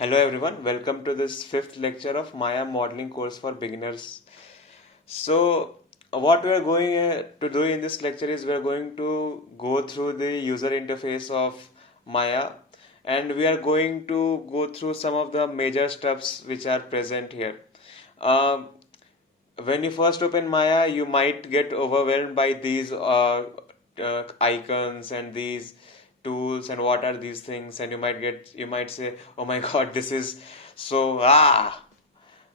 Hello everyone, welcome to this fifth lecture of Maya modeling course for beginners. What we are going to do in this lecture is we are going to go through the user interface of Maya, and we are going to go through some of the major steps which are present here. Uh, when you first open Maya, you might get overwhelmed by these icons and these tools and what are these things, and you might say, oh my God, this is so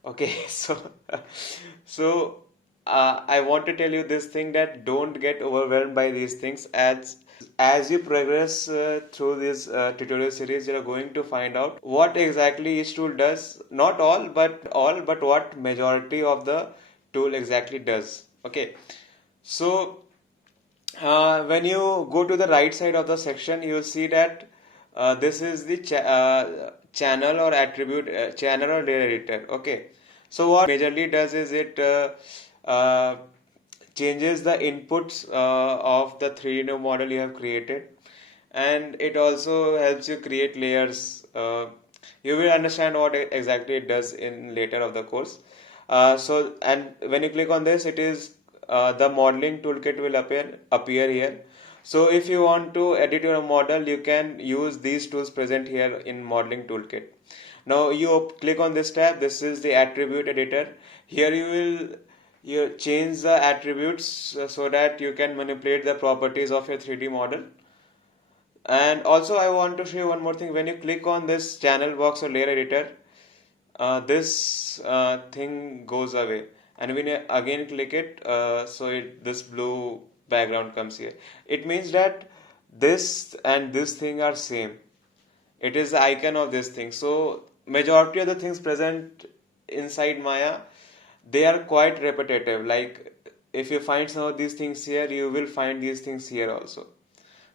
okay. So I want to tell you this thing, that don't get overwhelmed by these things. As you progress through this tutorial series, you are going to find out what exactly each tool does. Not all, but what majority of the tool exactly does. Okay. So when you go to the right side of the section, you will see that this is the channel or attribute, channel or layer editor. Okay. So what majorly does is it changes the inputs of the 3D model you have created, and it also helps you create layers. You will understand what exactly it does in later of the course. And when you click on this, it is the modeling toolkit will appear here. So if you want to edit your model, you can use these tools present here in modeling toolkit. Now you click on this tab. This is the attribute editor. Here you change the attributes so that you can manipulate the properties of your 3D model. And also I want to show you one more thing. When you click on this channel box or layer editor, this thing goes away, and when you again click it, this blue background comes here. It means that this and this thing are same. It is the icon of this thing. So majority of the things present inside Maya, they are quite repetitive. Like if you find some of these things here, you will find these things here also.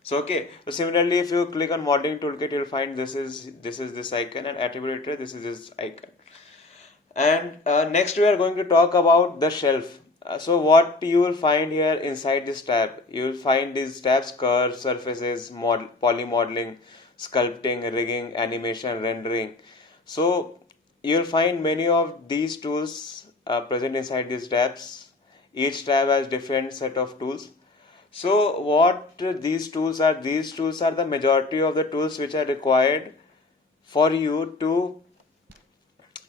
So okay. So similarly, if you click on modeling toolkit, you'll find this icon, and attribute editor, this is this icon. And next we are going to talk about the shelf. So what you will find here inside this tab, you will find these tabs: curves, surfaces, poly modeling, sculpting, rigging, animation, rendering. So you will find many of these tools present inside these tabs. Each tab has different set of tools. So what these tools are? These tools are the majority of the tools which are required for you to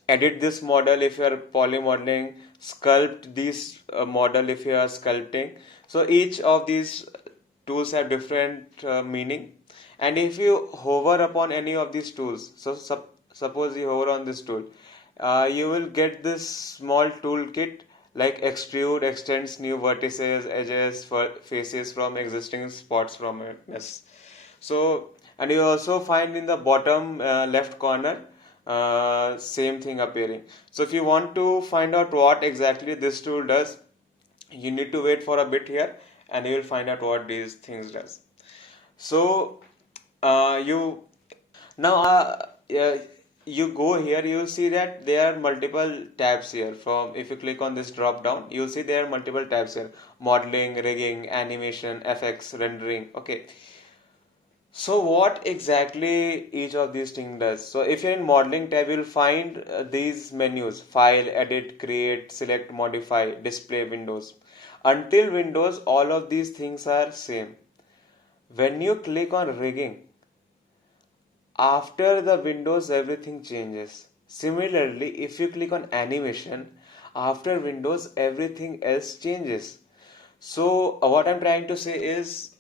edit this model if you are polymodeling, sculpt this model if you are sculpting. So each of these tools have different meaning, and if you hover upon any of these tools, so suppose you hover on this tool, you will get this small toolkit like extrude, extends new vertices, edges, faces from existing spots from a mess. So, and you also find in the bottom left corner same thing appearing. So if you want to find out what exactly this tool does, you need to wait for a bit here, and you will find out what these things does. So you now you go here, you will see that there are multiple tabs here. From if you click on this drop down, you will see there are multiple tabs here: modeling, rigging, animation, FX, rendering. Okay. So what exactly each of these things does? So if you're in modeling tab, you'll find these menus: file, edit, create, select, modify, display, windows. Until windows, all of these things are same. When you click on rigging, after the windows, everything changes. Similarly, if you click on animation, after windows, everything else changes. So what I'm trying to say is,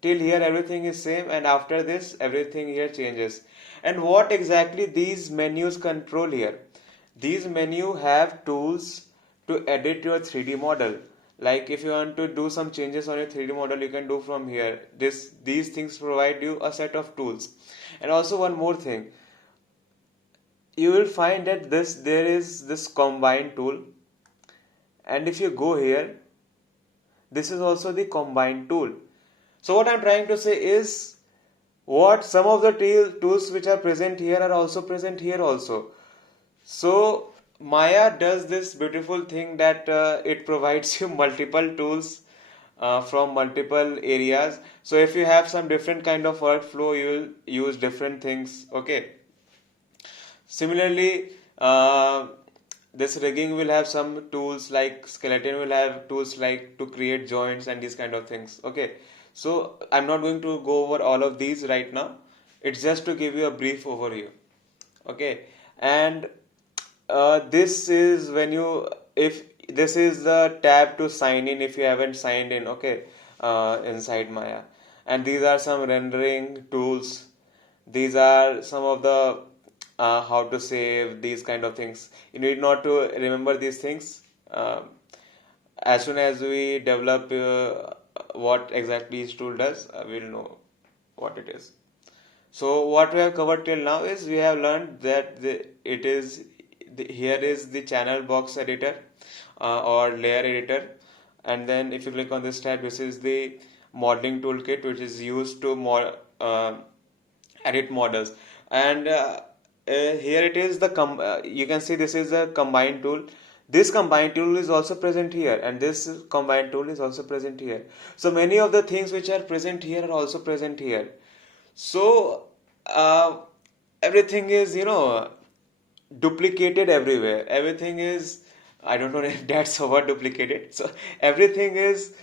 till here everything is same, and after this everything here changes. And what exactly these menus control here? These menu have tools to edit your 3D model. Like if you want to do some changes on your 3D model, you can do from here. These things provide you a set of tools. And also one more thing, you will find that there is this combine tool, and if you go here, this is also the combine tool. So what I'm trying to say is, what some of the tools which are present here are also present here also. So Maya does this beautiful thing that it provides you multiple tools from multiple areas. So if you have some different kind of workflow, you will use different things. Okay. Similarly, this rigging will have some tools, like skeleton will have tools like to create joints and these kind of things. Okay, so I'm not going to go over all of these right now. It's just to give you a brief overview. Okay, and this is when you, if this is the tab to sign in if you haven't signed in. Okay, inside Maya, and these are some rendering tools. These are some of the how to save, these kind of things. You need not to remember these things. As soon as we develop what exactly each tool does, we'll know what it is. So what we have covered till now is we have learned that here is the channel box editor or layer editor, and then if you click on this tab, this is the modeling toolkit which is used to edit models. And here it is you can see this is a combine tool. This combine tool is also present here, and this combine tool is also present here. So many of the things which are present here are also present here. So everything is, duplicated everywhere. Everything is, I don't know if that's a word, duplicated. So everything is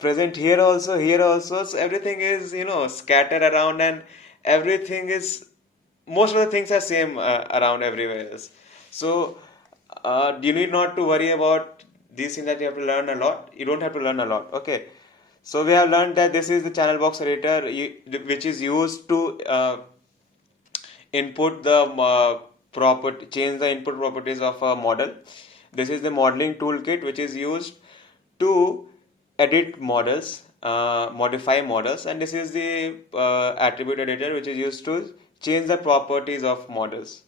present here also, here also. So everything is, scattered around, and everything is, most of the things are same around everywhere else. So you need not to worry about these things that you have to learn a lot. You don't have to learn a lot. Okay. So we have learned that this is the channel box editor which is used to input the change the input properties of a model. This is the modeling toolkit which is used to edit models, modify models, and this is the attribute editor which is used to change the properties of models.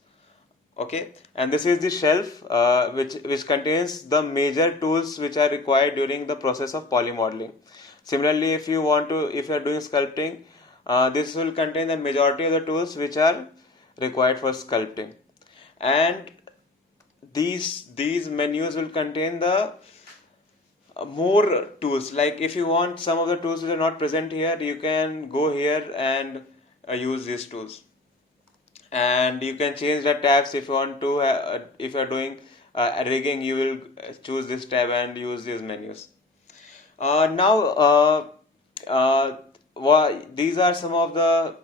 Okay, and this is the shelf which contains the major tools which are required during the process of polymodeling. Similarly, if you are doing sculpting, this will contain the majority of the tools which are required for sculpting, and these menus will contain the more tools. Like if you want some of the tools which are not present here, you can go here and use these tools, and you can change the tabs if you want to. If you are doing rigging, you will choose this tab and use these menus. Now, these are some of the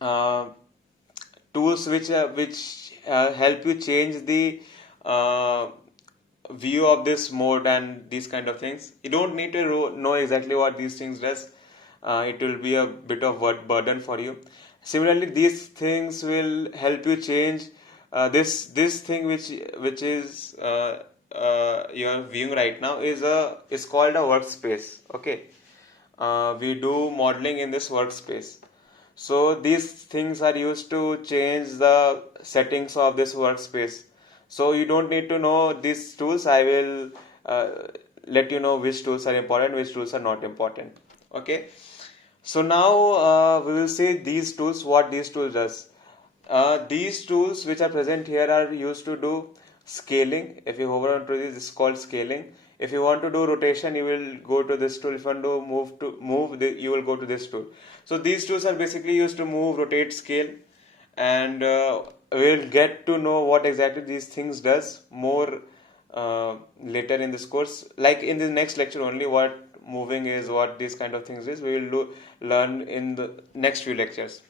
uh, tools which help you change the view of this mode and these kind of things. You don't need to know exactly what these things does. It will be a bit of burden for you. Similarly, these things will help you change this thing which is you are viewing right now is called a workspace. Okay, we do modeling in this workspace. So these things are used to change the settings of this workspace. So you don't need to know these tools. I will let you know which tools are important, which tools are not important. Okay. So now we will see these tools, what these tools does. These tools which are present here are used to do scaling. If you hover onto this, it's called scaling. If you want to do rotation, you will go to this tool. If you want to move, you will go to this tool. So these tools are basically used to move, rotate, scale, and we'll get to know what exactly these things does more later in this course. Like in the next lecture only, what moving is, what these kind of things is, we will learn in the next few lectures.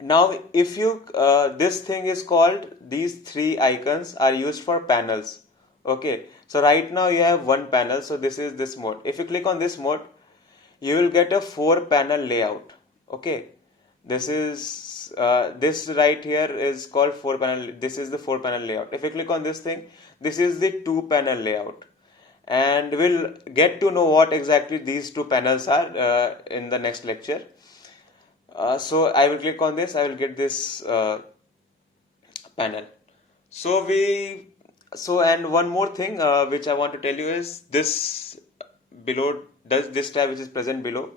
Now, if you this thing is called, these three icons are used for panels. Okay, so right now you have one panel, so this is this mode. If you click on this mode, you will get a 4-panel layout. Okay, this is this right here is called 4-panel. This is the 4-panel layout. If you click on this thing, this is the 2-panel layout, and we'll get to know what exactly these two panels are in the next lecture. So I will click on this. I will get this panel. And one more thing which I want to tell you is this below, does this tab which is present below.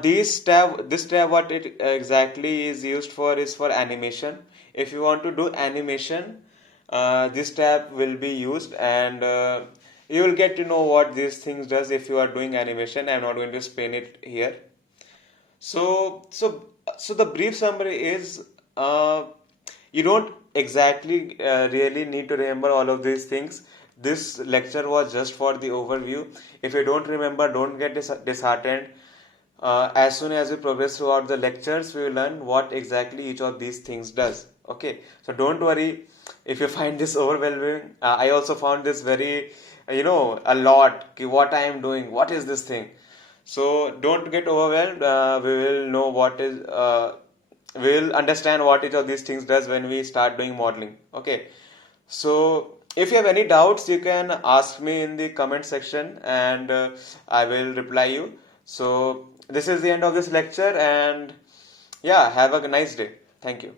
This tab what it exactly is used for is for animation. If you want to do animation, this tab will be used, and you will get to know what these things does if you are doing animation. I am not going to explain it here. So the brief summary is uh, you don't exactly really need to remember all of these things. This lecture was just for the overview. If you don't remember, don't get disheartened. As soon as we progress throughout the lectures, we will learn what exactly each of these things does. Okay, so don't worry if you find this overwhelming. I also found this very, a lot. What I am doing, what is this thing? So don't get overwhelmed. We will understand what each of these things does when we start doing modeling. Okay, so if you have any doubts, you can ask me in the comment section, and I will reply you. So this is the end of this lecture, and yeah, have a nice day. Thank you.